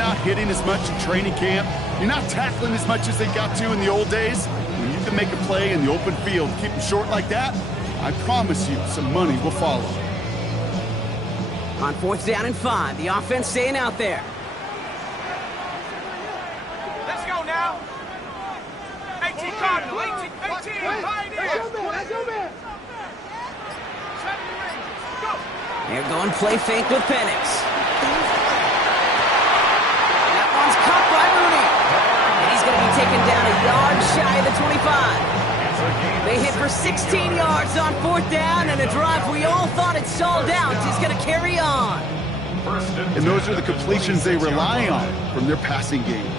not hitting as much in training camp, you're not tackling as much as they got to in the old days, when you can make a play in the open field, keep them short like that, I promise you some money will follow. On 4th down and 5, the offense staying out there. Let's go now. 18 Cardinal, 18, Pioneer. Let's go, man. They're going play fake with Penix. That one's caught by Mooney. And he's going to be taken down a yard shy of the 25. They hit for 16 yards on 4th down, and a drive we all thought it stalled out is going to carry on. And those are the completions they rely on from their passing game.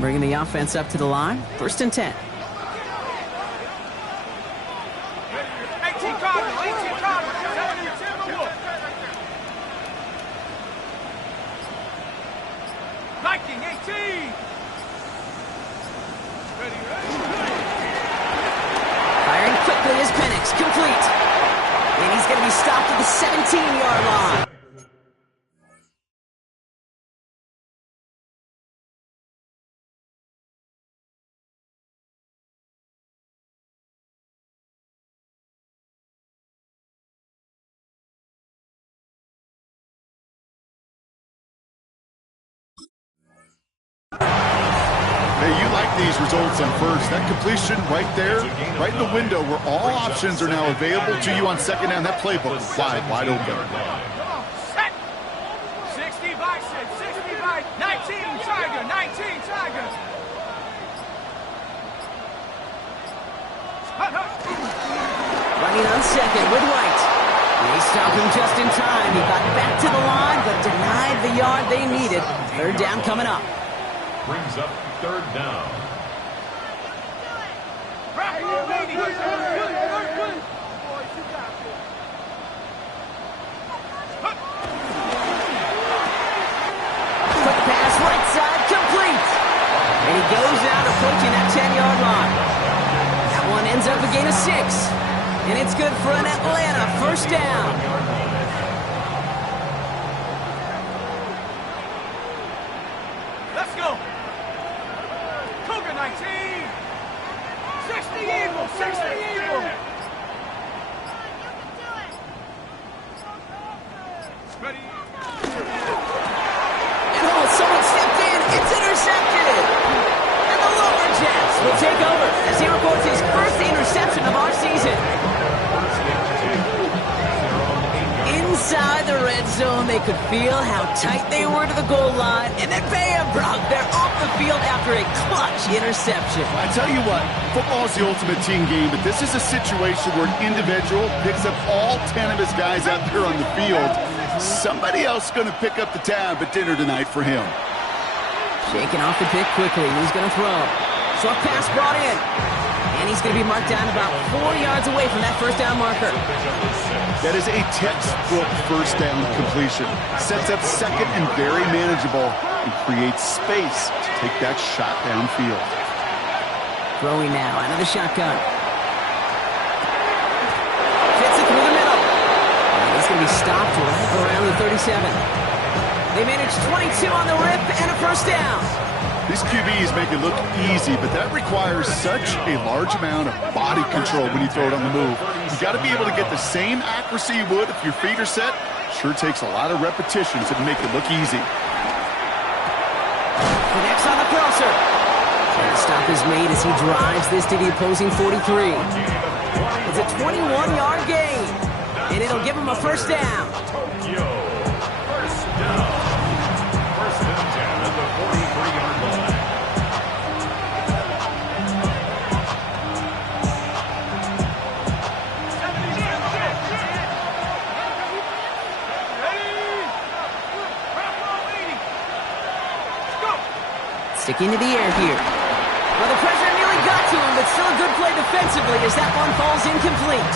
Bringing the offense up to the line. 1st and 10. 18 Cardinal, 18 Cardinal. Viking, 18. Firing quickly is Penix. Complete. And he's going to be stopped at the 17-yard line. Hey, you like these results on 1st. That completion right there, right in the window where all options are now available to you on 2nd down. That playbook is wide open. Set. 60 by 6, 60 by 19 Tiger, 19 Tiger. Running on 2nd with White. They stopped him just in time. He got back to the line, but denied the yard they needed. 3rd down coming up. Brings up 3rd down. Quick pass, right side, complete. And he goes out approaching that 10-yard line. That one ends up a gain of 6. And it's good for an Atlanta 1st down. Let's go. Cougar 19. 60 Eagle, 60 Eagle. Ready. And someone stepped in. It's intercepted. And the Lumberjacks will take over as he records his first interception of our season. Inside the red zone, they could feel how tight they were to the goal line, and then bam, Brock, they're off the field after a clutch interception. I tell you what, football is the ultimate team game, but this is a situation where an individual picks up all 10 of his guys out there on the field. Somebody else is going to pick up the tab at dinner tonight for him. Shaking off the pick quickly. Who's going to throw? Short pass brought in. And he's going to be marked down about 4 yards away from that 1st down marker. That is a textbook 1st down completion. Sets up 2nd and very manageable and creates space to take that shot downfield. Throwing now out of the shotgun. Fits it through the middle. And he's going to be stopped right around the 37. They managed 22 on the rip and a 1st down. These QBs make it look easy, but that requires such a large amount of body control when you throw it on the move. You got to be able to get the same accuracy you would if your feet are set. Sure takes a lot of repetitions to make it look easy. Connects on the crosser. And the stop is made as he drives this to the opposing 43. It's a 21-yard gain, and it'll give him a 1st down. Tokyo. 1st down. 1st and 10 at the 43-yard line. Sticking to the air here. Well, the pressure nearly got to him, but still a good play defensively as that one falls incomplete.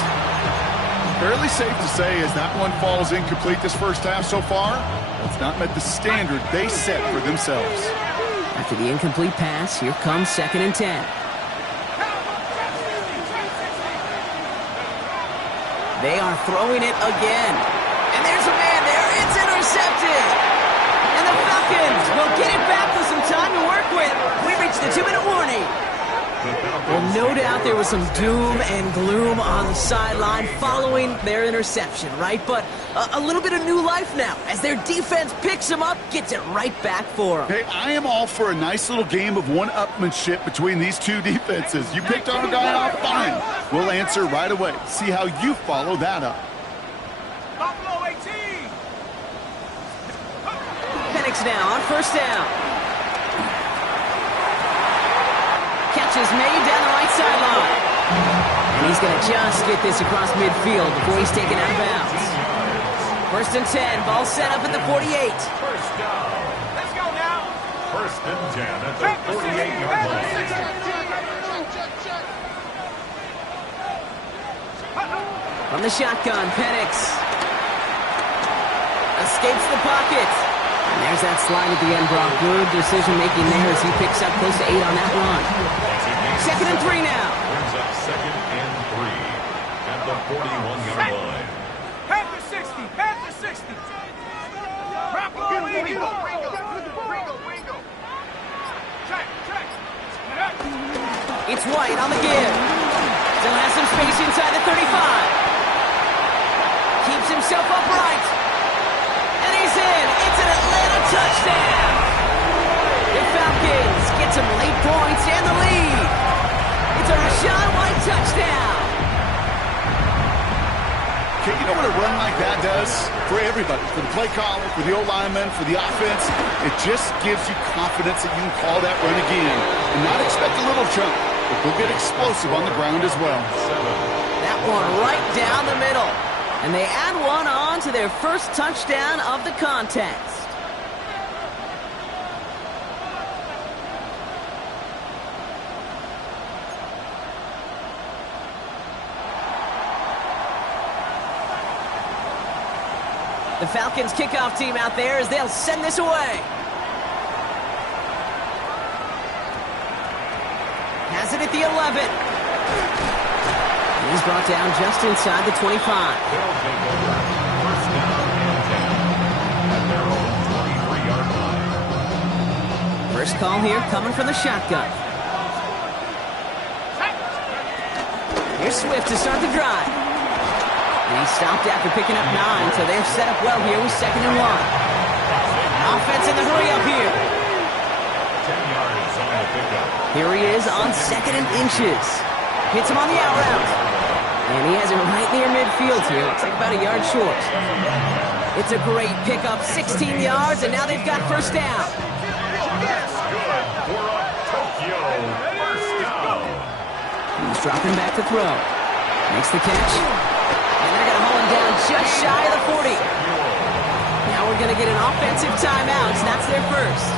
Fairly safe to say as that one falls incomplete this 1st half so far, it's not met the standard they set for themselves. After the incomplete pass, here comes 2nd and 10. They are throwing it again. And there's a man there. It's intercepted. And the Falcons will get it back with some time to work with. We reached the 2-minute warning. Well, no doubt there was some doom and gloom on the sideline following their interception, right? But a little bit of new life now as their defense picks them up, gets it right back for them. Hey, I am all for a nice little game of one-upmanship between these two defenses. You picked on a guy off, fine. We'll answer right away. See how you follow that up. Buffalo 18. Penix now on first down. Catch is made down the right sideline. And he's going to just get this across midfield before he's taken out of bounds. First and 10, ball set up at the 48. First down. Let's go now. First and 10 at the 48-yard line. From the shotgun, Penix escapes the pocket. And there's that slide at the end, Brock. Good decision-making there as he picks up close to 8 on that run. Second and 3 now. Brings up second and 3 at the 41-yard line. Panther 60. Panther 60. Buffalo 80. Ringo. Track. It's White on the give. Still has some space inside the 35. Keeps himself upright. And he's in. It's an Atlanta touchdown. The Falcons get some late points and the lead. It's a Rachaad White touchdown. Okay, you know what a run like that does for everybody, for the play caller, for the O-lineman, for the offense? It just gives you confidence that you can call that run again and not expect a little jump, but go get explosive on the ground as well. That one right down the middle. And they add one on to their first touchdown of the contest. The Falcons kickoff team out there as they'll send this away. Has it at the 11. He's brought down just inside the 25. They'll take over. First down and 10 at their own 23-yard line. First call here coming from the shotgun. Here's Swift to start the drive. And he stopped after picking up 9, so they're set up well here with second and 1. Offense in the hurry up here. 10 yards on the pickup. Here he is on second and inches. Hits him on the out route. And he has it right near midfield here. Looks like about a yard short. It's a great pickup, 16 yards, and now they've got first down. That's good for a Tokyo first down. He's dropping back to throw. Makes the catch. And they're going to haul him down just shy of the 40. Now we're going to get an offensive timeout. That's their first.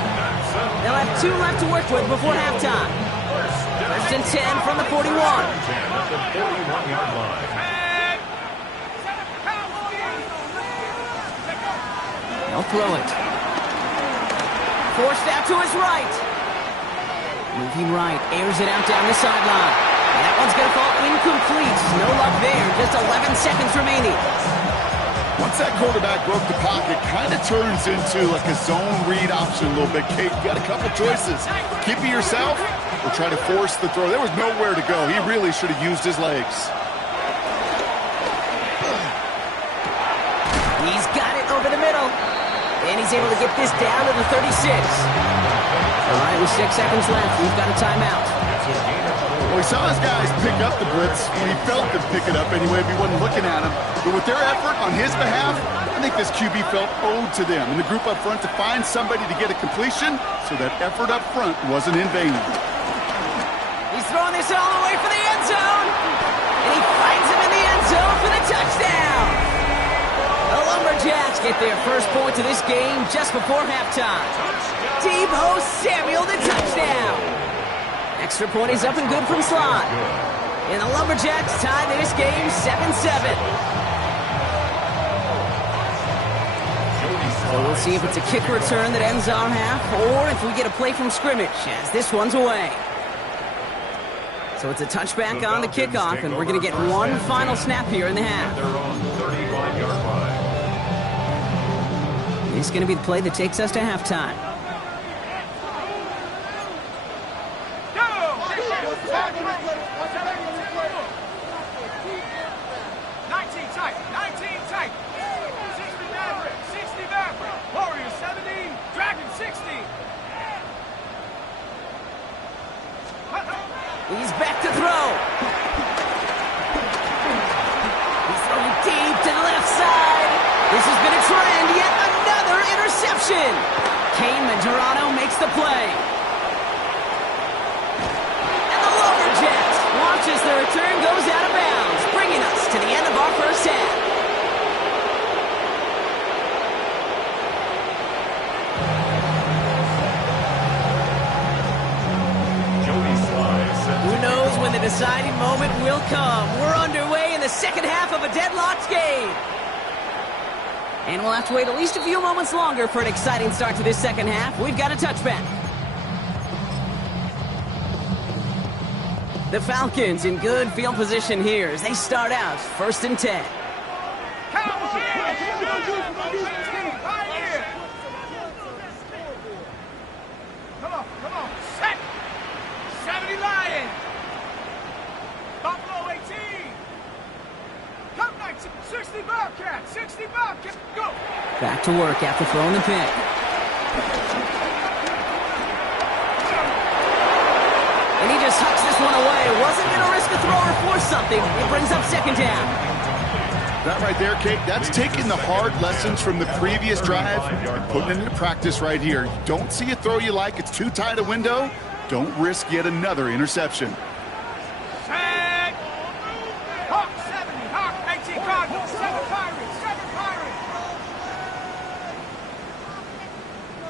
They'll have 2 left to work with before halftime. First and 10 from the 41. 10 at the 41-yard line. They'll throw it. Forced out to his right. Moving right, airs it out down the sideline. And that one's going to fall incomplete. No luck there. Just 11 seconds remaining. Once that quarterback broke the pocket, kind of turns into like a zone read option a little bit. Kate, you got a couple choices. Keep it yourself or try to force the throw. There was nowhere to go. He really should have used his legs. He's got it over the middle. And he's able to get this down to the 36. All right, with 6 seconds left, we've got a timeout. Well, we saw his guys pick up the blitz. He felt them pick it up anyway if he wasn't looking at him. But with their effort on his behalf, I think this QB felt owed to them and the group up front to find somebody to get a completion, so that effort up front wasn't in vain. He's throwing this all the way for the end zone. And he finds him in the end zone for the touchdown. The Lumberjacks get their first point to this game just before halftime. Deebo Samuel, the touchdown. Extra point is up and good from Slot. And the Lumberjacks tie this game 7-7. So we'll see if it's a kick return that ends our half, or if we get a play from scrimmage, as this one's away. So So it's a touchback on the kickoff, and we're going to get one final snap here in the half. Their own 35-yard line. This is going to be the play that takes us to halftime. He's back to throw. He's throwing deep to the left side. This has been a trend. Yet another interception. Kane Medrano makes the play. And the Lumberjacks launches the return, goes out of bounds, bringing us to the end of our first half. Who knows when the deciding moment will come? We're underway in the second half of a deadlocked game. And we'll have to wait at least a few moments longer for an exciting start to this second half. We've got a touchback. The Falcons in good field position here as they start out 1st and 10. Come on, set! 70 Lions! Buffalo 18! Come 19, 60 Bobcats, 60 Bobcats, go! Back to work after throwing the pick. And he just hucks this one away. Wasn't going to risk a throw or force something. It brings up 2nd down. That right there, Kate, that's taking the hard lessons from the previous drive and putting it into practice right here. You don't see a throw you like, it's too tight a window. Don't risk yet another interception. Set! Hawk 70, Hawk 18 Cardinals, 7 Pirates, 7 Pirates!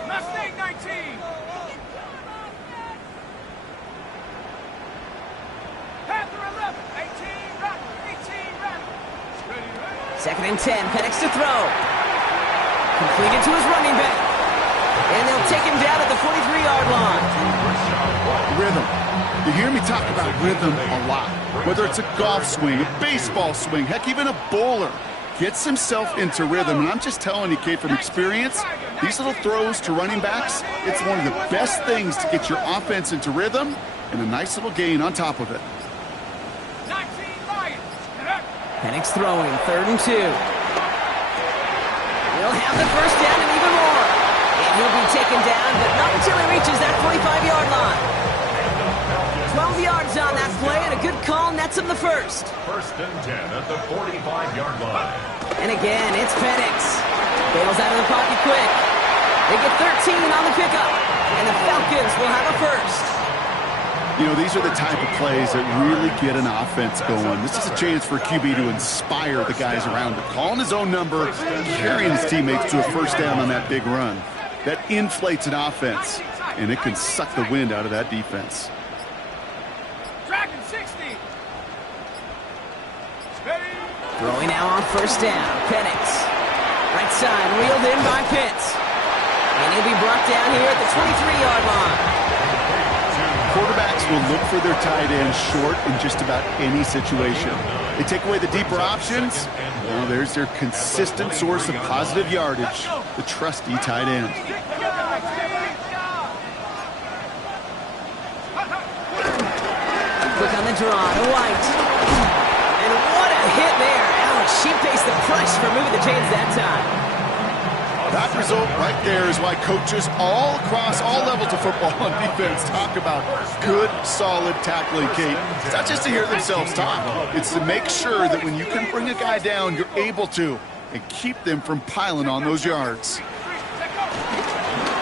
Mustang 19! Panther 11, 18 Rattler, 18 Rattler! Ready, ready? 2nd and 10, Penix to throw. Completed to his running back. And they'll take him down at the 43-yard line. Rhythm. You hear me talk about rhythm a lot. Whether it's a golf swing, a baseball swing, heck, even a bowler gets himself into rhythm. And I'm just telling you, Kate, from experience, these little throws to running backs, it's one of the best things to get your offense into rhythm and a nice little gain on top of it. 19 Lions! Penix throwing, 3rd and 2. He'll have the first down and even more. And he'll be taken down, but not until he reaches that 45-yard line. 12 yards on that play, and a good call nets him the first. 1st and 10 at the 45-yard line. And again, it's Penix. Bails out of the pocket quick. They get 13 on the pickup, and the Falcons will have a first. You know, these are the type of plays that really get an offense going. This is a chance for a QB to inspire the guys around him. Calling his own number, carrying his teammates to a first down on that big run. That inflates an offense, and it can suck the wind out of that defense. Dragon 60! Ready? Throwing now on 1st down, Penix. Right side, reeled in by Pitts. And he'll be brought down here at the 23-yard line. Quarterbacks will look for their tight end short in just about any situation. They take away the deeper options. Well, there's their consistent source of positive yardage, the trusty tight end. Quick on the draw to White. And what a hit there. Ouch, she faced the price for moving the chains that time. That result right there is why coaches all across all levels of football and defense talk about good, solid tackling, Kate. It's not just to hear themselves talk. It's to make sure that when you can bring a guy down, you're able to, and keep them from piling on those yards.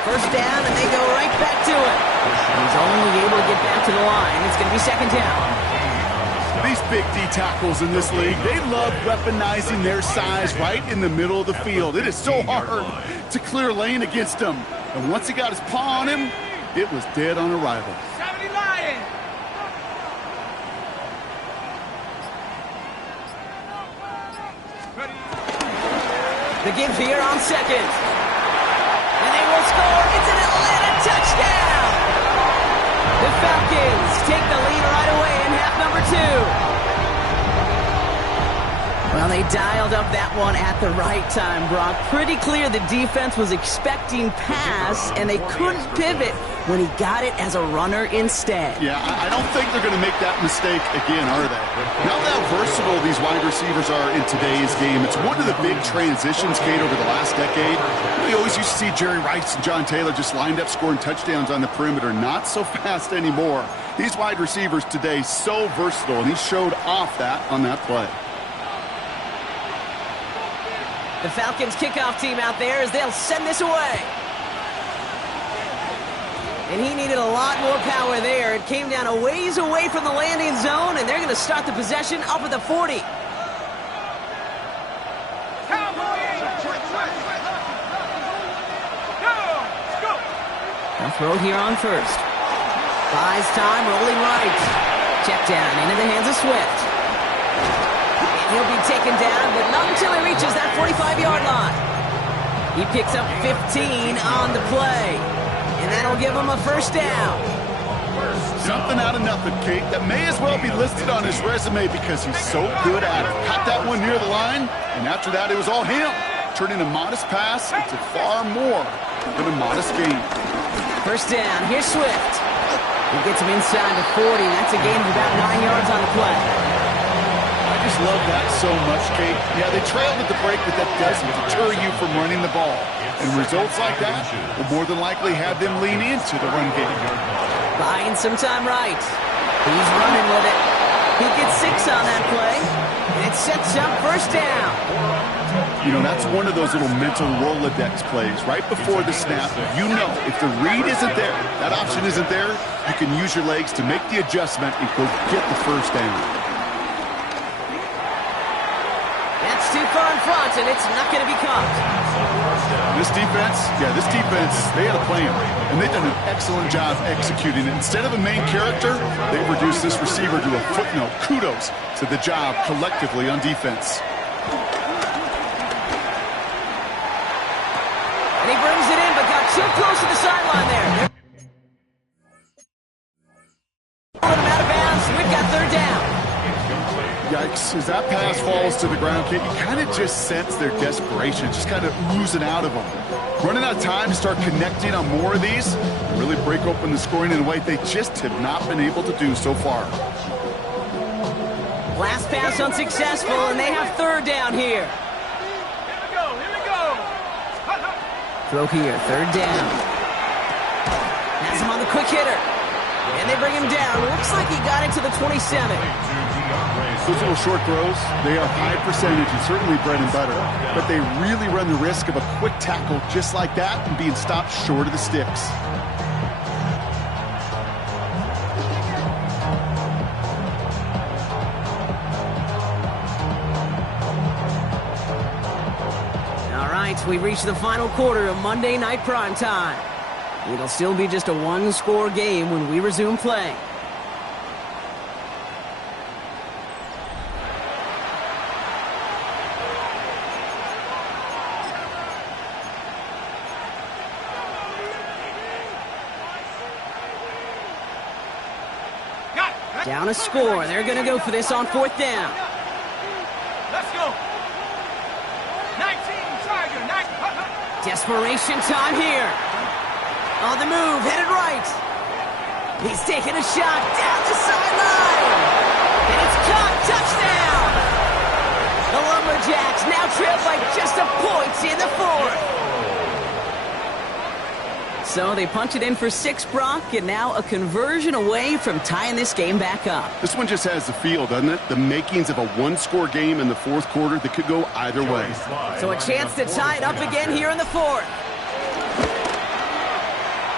First down, and they go right back to it. He's only able to get back to the line. It's going to be 2nd down. These big D tackles in this league, they love weaponizing their size right in the middle of the field. It is so hard to clear lane against them. And once he got his paw on him, it was dead on arrival. 70 Lions! Ready? The give here on 2nd. And they will score. It's an Atlanta touchdown! The Falcons take the lead right away and have number 2. Well, they dialed up that one at the right time, Brock. Pretty clear the defense was expecting pass, and they couldn't pivot when he got it as a runner instead. Yeah, I don't think they're going to make that mistake again, are they? Now how versatile these wide receivers are in today's game. It's one of the big transitions, Kate, over the last decade. We always used to see Jerry Rice and John Taylor just lined up scoring touchdowns on the perimeter. Not so fast anymore. These wide receivers today so versatile, and he showed off that on that play. The Falcons kickoff team out there as they'll send this away. And he needed a lot more power there. It came down a ways away from the landing zone, and they're going to start the possession up at the 40. They'll throw here on first. Buys time, rolling right. Check down into the hands of Swift. He'll be taken down, but not until he reaches that 45-yard line. He picks up 15 on the play, and that'll give him a first down. Something out of nothing, Kate, that may as well be listed on his resume because he's so good at it. Caught that one near the line, and after that, it was all him. Turning a modest pass into far more than a modest gain. First down, here's Swift. He gets him inside the 40. That's a gain of about 9 yards on the play. I just love that so much, Kate. Yeah, they trailed at the break, but that doesn't deter you from running the ball. And results like that will more than likely have them lean into the run game. Buying some time right. He's running with it. He gets 6 on that play, and it sets up first down. You know, that's one of those little mental Rolodex plays. Right before the snap, you know if the read isn't there, that option isn't there, you can use your legs to make the adjustment and go get the first down. Too far in front, and it's not going to be caught. This defense, they had a plan, and they've done an excellent job executing it. Instead of a main character, they've reduced this receiver to a footnote. Kudos to the job collectively on defense. And he brings it in, but got too close to the sideline there. Pulling him out of bounds. We've got third down. Yikes, as that pass falls to the ground, Kate, you kind of just sense their desperation, just kind of oozing out of them. Running out of time to start connecting on more of these, and really break open the scoring in a way they just have not been able to do so far. Last pass unsuccessful, and they have third down here. Here we go. Throw here, third down. Has him on the quick hitter. And they bring him down. Looks like he got into the 27. Those little short throws, they are high percentage and certainly bread and butter. But they really run the risk of a quick tackle just like that and being stopped short of the sticks. All right, we've reached the final quarter of Monday Night Primetime. It'll still be just a one-score game when we resume play. Down a score. They're going to go for this on fourth down. Let's go. 19, Tiger, 19. Desperation time here. On the move, headed right. He's taking a shot down the sideline. And it's caught. Touchdown. The Lumberjacks now trail by just a point in the fourth. So they punch it in for 6, Brock, and now a conversion away from tying this game back up. This one just has the feel, doesn't it? The makings of a one-score game in the fourth quarter that could go either way. So a chance to tie it up again here in the fourth.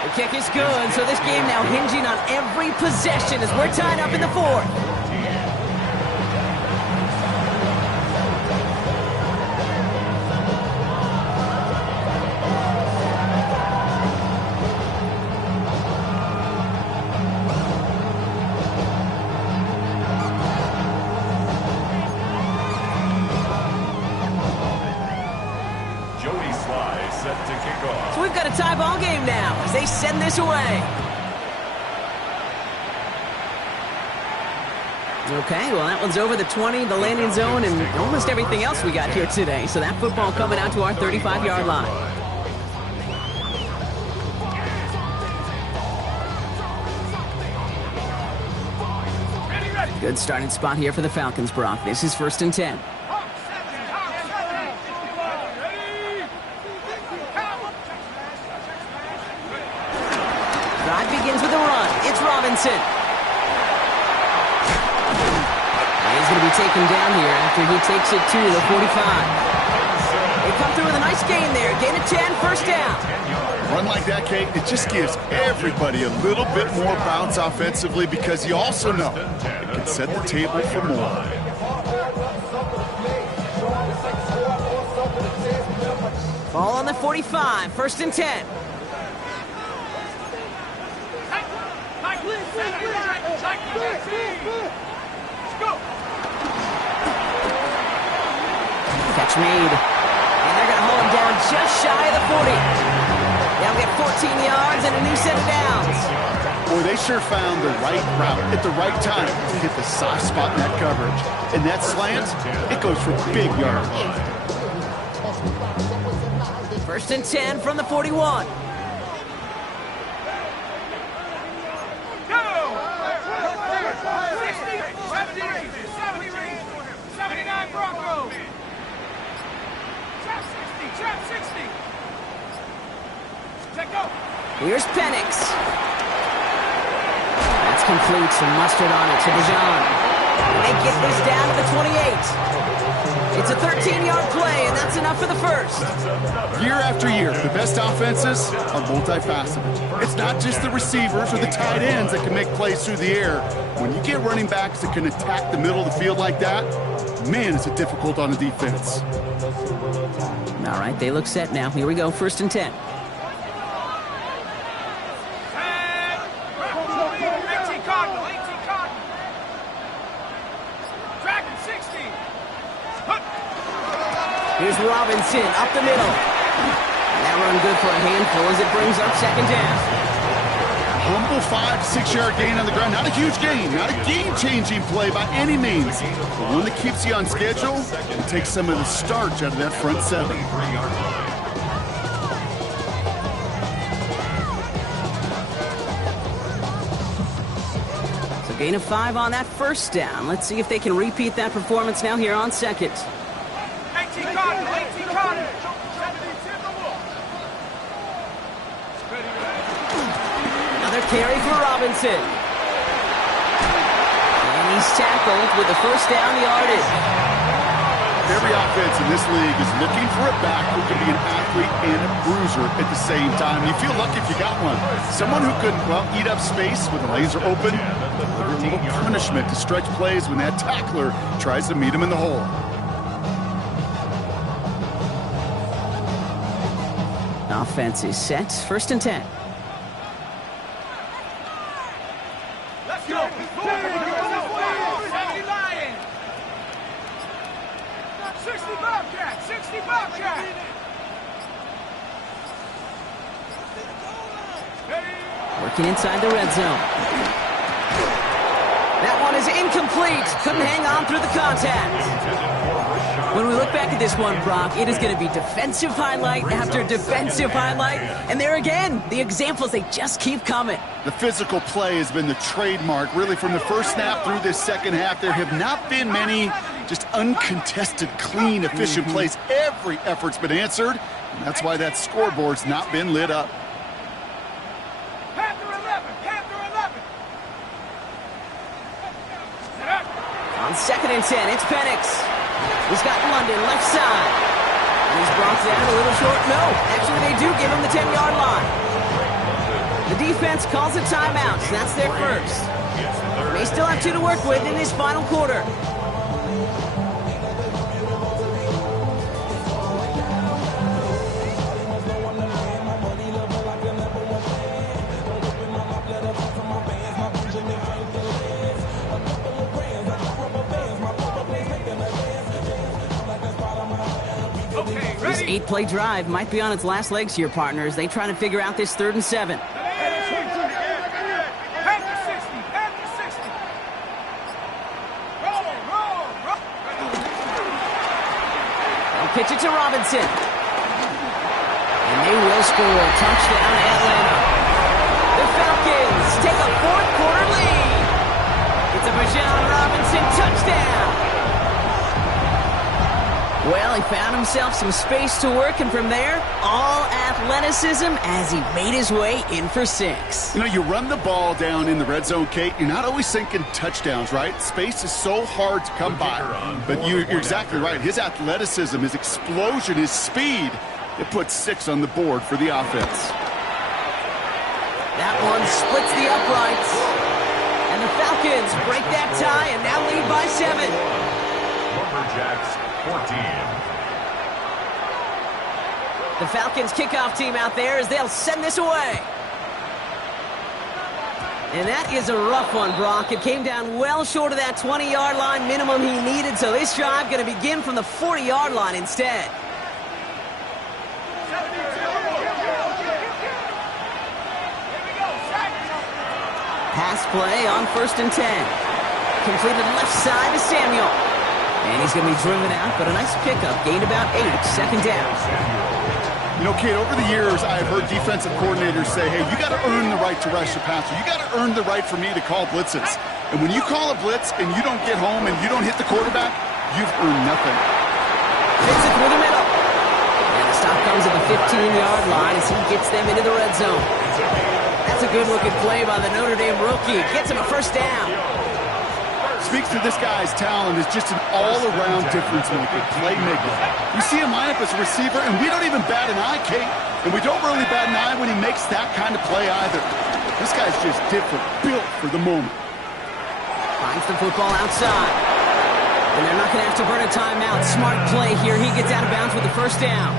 The kick is good, so this game now hinging on every possession as we're tied up in the fourth. So we've got a tie ball game now as they send this away. Okay, well, that one's over the 20, the landing zone, and almost everything else we got here today. So that football coming out to our 35-yard line. Good starting spot here for the Falcons, Brock. This is 1st and 10. Drive begins with a run. It's Robinson. He's going to be taken down here after he takes it to the 45. They come through with a nice gain there. Gain of 10, 1st down. Run like that, Kate, it just gives everybody a little bit more bounce offensively because you also know it can set the table for more. Ball on the 45, 1st and 10. Catch made. And they're going to hold him down just shy of the 40. They'll get 14 yards and a new set of downs. Boy, they sure found the right route at the right time to hit the soft spot in that coverage. And that slant, it goes for big yardage. 1st and 10 from the 41. Here's Penix. That's complete. Some mustard on it to Bijan. They get this down to the 28. It's a 13-yard play, and that's enough for the 1st. Year after year, the best offenses are multifaceted. It's not just the receivers or the tight ends that can make plays through the air. When you get running backs that can attack the middle of the field like that, man, is it difficult on the defense. All right, they look set now. Here we go, 1st and 10. Here's Robinson up the middle. And that run good for a handful as it brings up 2nd down. Humble 5 to 6 yard gain on the ground. Not a huge gain, not a game-changing play by any means. But one that keeps you on schedule and takes some of the starch out of that front 7. So gain of 5 on that 1st down. Let's see if they can repeat that performance now here on 2nd. 18 Cardinal, 18 Cardinal. Another carry for Robinson. And he's tackled with the 1st down yardage. Every offense in this league is looking for a back who can be an athlete and a bruiser at the same time. You feel lucky if you got one. Someone who could, well, eat up space when the lanes are open, deliver a little punishment to stretch plays when that tackler tries to meet him in the hole. Offense is set. 1st and 10. Let's go. 70 Lions. 60 Bobcat. 60 Bobcat. Working inside the red zone. That one is incomplete. Couldn't hang on through the contact. When we look back at this one, Brock, it is going to be defensive highlight after defensive highlight. And there again, the examples, they just keep coming. The physical play has been the trademark, really, from the first snap through this 2nd half. There have not been many just uncontested, clean, efficient plays. Every effort's been answered, and that's why that scoreboard's not been lit up. Panther 11, Panther 11. On 2nd and 10, it's Penix. He's got London left side. And he's brought down a little short. No, actually they do give him the 10-yard line. The defense calls a timeout. So that's their 1st. They still have 2 to work with in this final quarter. This 8-play drive might be on its last legs here, partners. They try to figure out this 3rd and 7. Panther 60, Panther 60. pitch it to Robinson. And they will score. Touchdown, Atlanta. The Falcons take a fourth-quarter lead. It's a Bijan Robinson touchdown. Well, he found himself some space to work, and from there, all athleticism as he made his way in for 6. You know, you run the ball down in the red zone, Kate, you're not always thinking touchdowns, right? Space is so hard to come by. But you're exactly right. His athleticism, his explosion, his speed, it puts 6 on the board for the offense. That one splits the uprights. And the Falcons break that tie and now lead by 7. Lumberjacks 14. The Falcons kickoff team out there as they'll send this away. And that is a rough one, Brock. It came down well short of that 20-yard line minimum he needed, so this drive going to begin from the 40-yard line instead. Pass play on 1st and 10. Completed left side to Samuel. And he's going to be driven out, but a nice pickup. Gained about 8, 2nd down. You know, Kate, over the years, I've heard defensive coordinators say, hey, you got to earn the right to rush the passer. You got to earn the right for me to call blitzes. And when you call a blitz and you don't get home and you don't hit the quarterback, you've earned nothing. Hits it through the middle. And the stop comes at the 15-yard line as he gets them into the red zone. That's a good-looking play by the Notre Dame rookie. Gets him a 1st down. Speaks to this guy's talent as just an all-around difference maker, playmaker. You see him line up as a receiver, and we don't even bat an eye, Kate. And we don't really bat an eye when he makes that kind of play either. This guy's just different, built for the moment. Finds the football outside. And they're not going to have to burn a timeout. Smart play here. He gets out of bounds with the 1st down.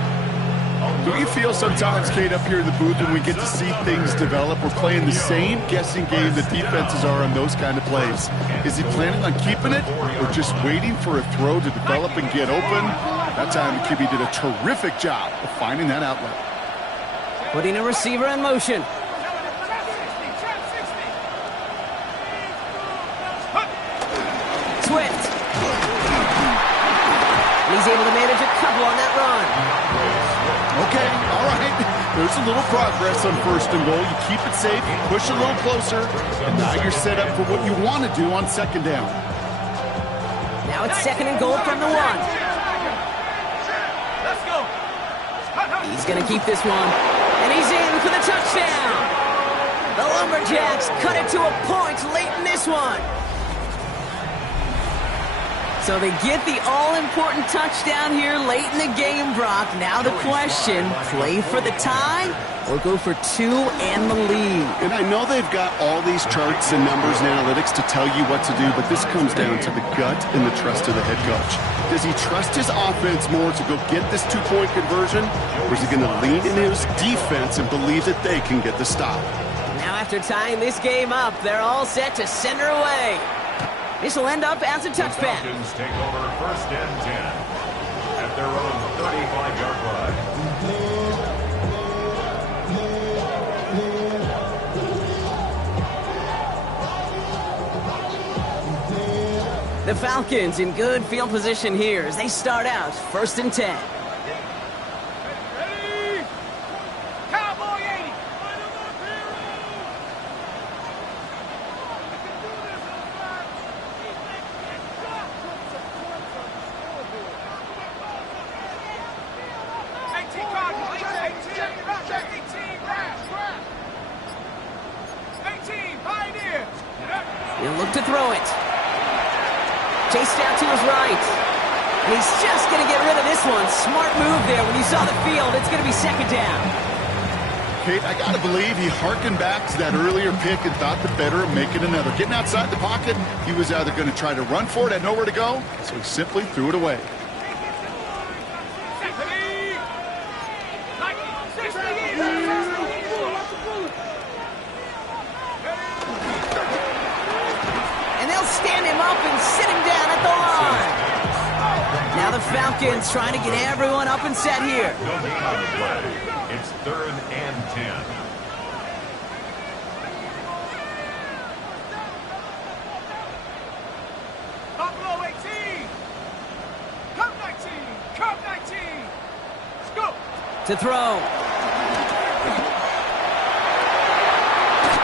Do you feel sometimes, Kate, up here in the booth when we get to see things develop, we're playing the same guessing game the defenses are on those kind of plays? Is he planning on keeping it or just waiting for a throw to develop and get open? That time, Kibbe did a terrific job of finding that outlet. Putting a receiver in motion. Swift. He's able to manage a couple on that run. Okay, all right. There's a little progress on 1st and goal. You keep it safe, you push a little closer, and now you're set up for what you want to do on 2nd down. Now it's 2nd and goal from the 1. Let's go. He's going to keep this one, and he's in for the touchdown. The Lumberjacks cut it to a point late in this one. So they get the all-important touchdown here late in the game, Brock. Now the question, play for the tie or go for 2 and the lead? And I know they've got all these charts and numbers and analytics to tell you what to do, but this comes down to the gut and the trust of the head coach. Does he trust his offense more to go get this 2-point conversion, or is he going to lean into his defense and believe that they can get the stop? Now after tying this game up, they're all set to send her away. This will end up as a touchback. Falcons take over 1st and 10 at their own 35-yard line. The Falcons in good field position here as they start out 1st and 10. Ready? Cowboy 80. He'll look to throw it. Chased out to his right. And he's just going to get rid of this one. Smart move there. When you saw the field, it's going to be 2nd down. Kate, I got to believe he hearkened back to that earlier pick and thought the better of making another. Getting outside the pocket, he was either going to try to run for it, had nowhere to go, so he simply threw it away. Falcons trying to get everyone up and set here. No gain on the play. It's 3rd and 10. Buffalo 18. Come 19. Come 19. To throw.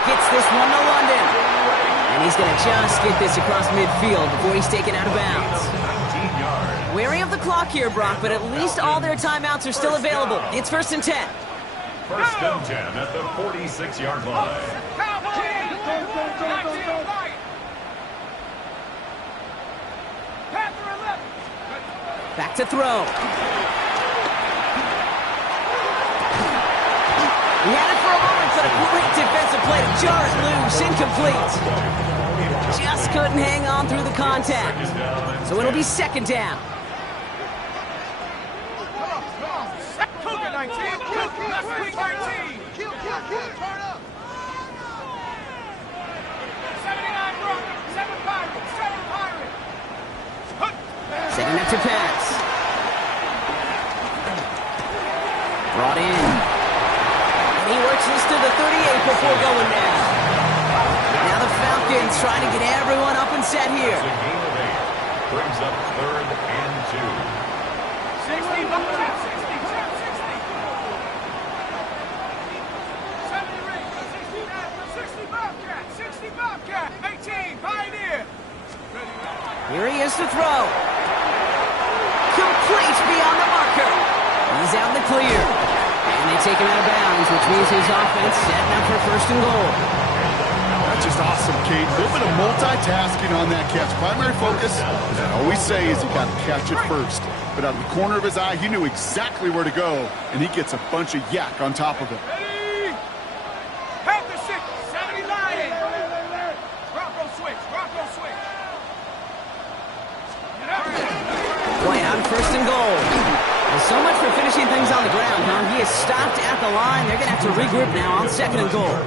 Gets this one to London. And he's going to just get this across midfield before he's taken out of bounds. 19 yards. Wary of the clock here, Brock, but at least all their timeouts are still available. It's 1st and 10. 1st and 10 at the 46-yard line. Back to throw. He had it for a moment, but a great defensive play to jar it loose. Incomplete. Just couldn't hang on through the contact. So it'll be 2nd down. Cougar 19. Cougar 19. Kill, turn up. 79 Broncos, 7 Pirates, 7 Pirates. Setting up to pass. Brought in. And he works this to the 38 before going down. Now the Falcons trying to get everyone up and set here. It's a gain of 8. Brings up 3rd and 2. 60 Bobcat, 60. 60 Bobcat, 60 Bobcat, 18 Pioneer. Here he is to throw. Complete beyond the marker. He's out in the clear. And they take him out of bounds, which means his offense setting up for 1st and goal. That's just awesome, Kate. A little bit of multitasking on that catch. Primary focus, as I always say, is you got to catch it first. But out of the corner of his eye, he knew exactly where to go, and he gets a bunch of yak on top of it. Ready? Panther 6, 70 Lion. Bronco switch. Play on 1st and goal. Well, so much for finishing things on the ground, huh? He is stopped at the line. They're going to have to regroup now on 2nd and goal.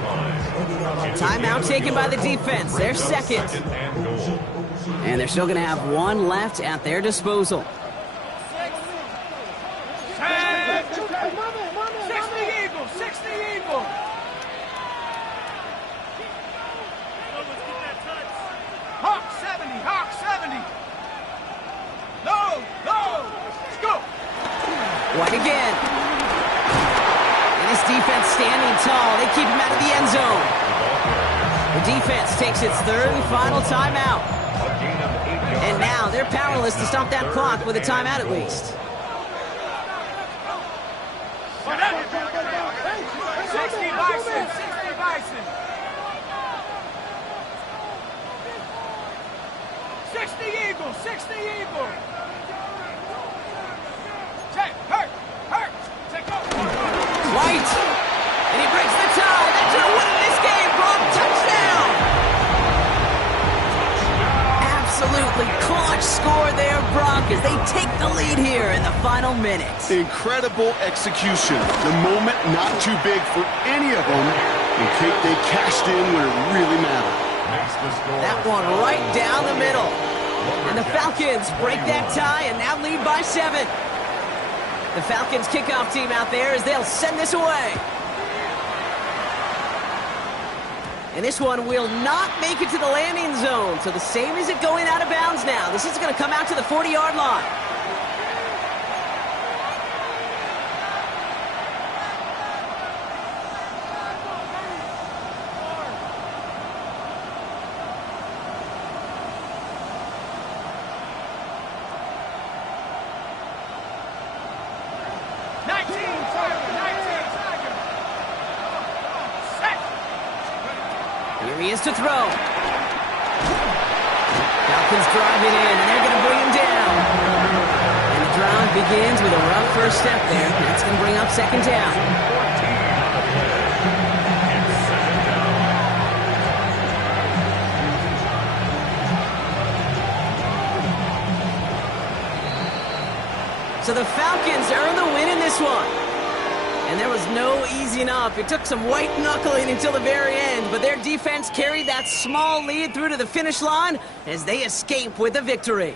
Timeout taken by the defense. They're 2nd. And they're still going to have 1 left at their disposal. 60 Eagles. Hawk 70. No. Let's go. White again. And his defense standing tall. They keep him out of the end zone. The defense takes its 3rd and final timeout. And now they're powerless to stop that clock with a timeout at least. 60 Bison. 60 Eagles. Check, hurt. Take over. White. And he breaks the tie. That's going to win this game, Brock. Touchdown. Absolutely clutch score there, Brock, as they take the lead here in the final minute. Incredible execution. The moment not too big for any of them. And Kate, they cashed in when it really mattered. That one right down the middle. And the Falcons break that tie and now lead by 7. The Falcons kickoff team out there as they'll send this away. And this one will not make it to the landing zone. So the same as it going out of bounds now. This is going to come out to the 40-yard line. Here he is to throw. Falcons driving in, and they're going to bring him down. And the drive begins with a rough first step there. That's going to bring up 2nd down. So the Falcons earn the win in this one. And there was no easing up. It took some white knuckling until the very end, but their defense carried that small lead through to the finish line as they escape with a victory.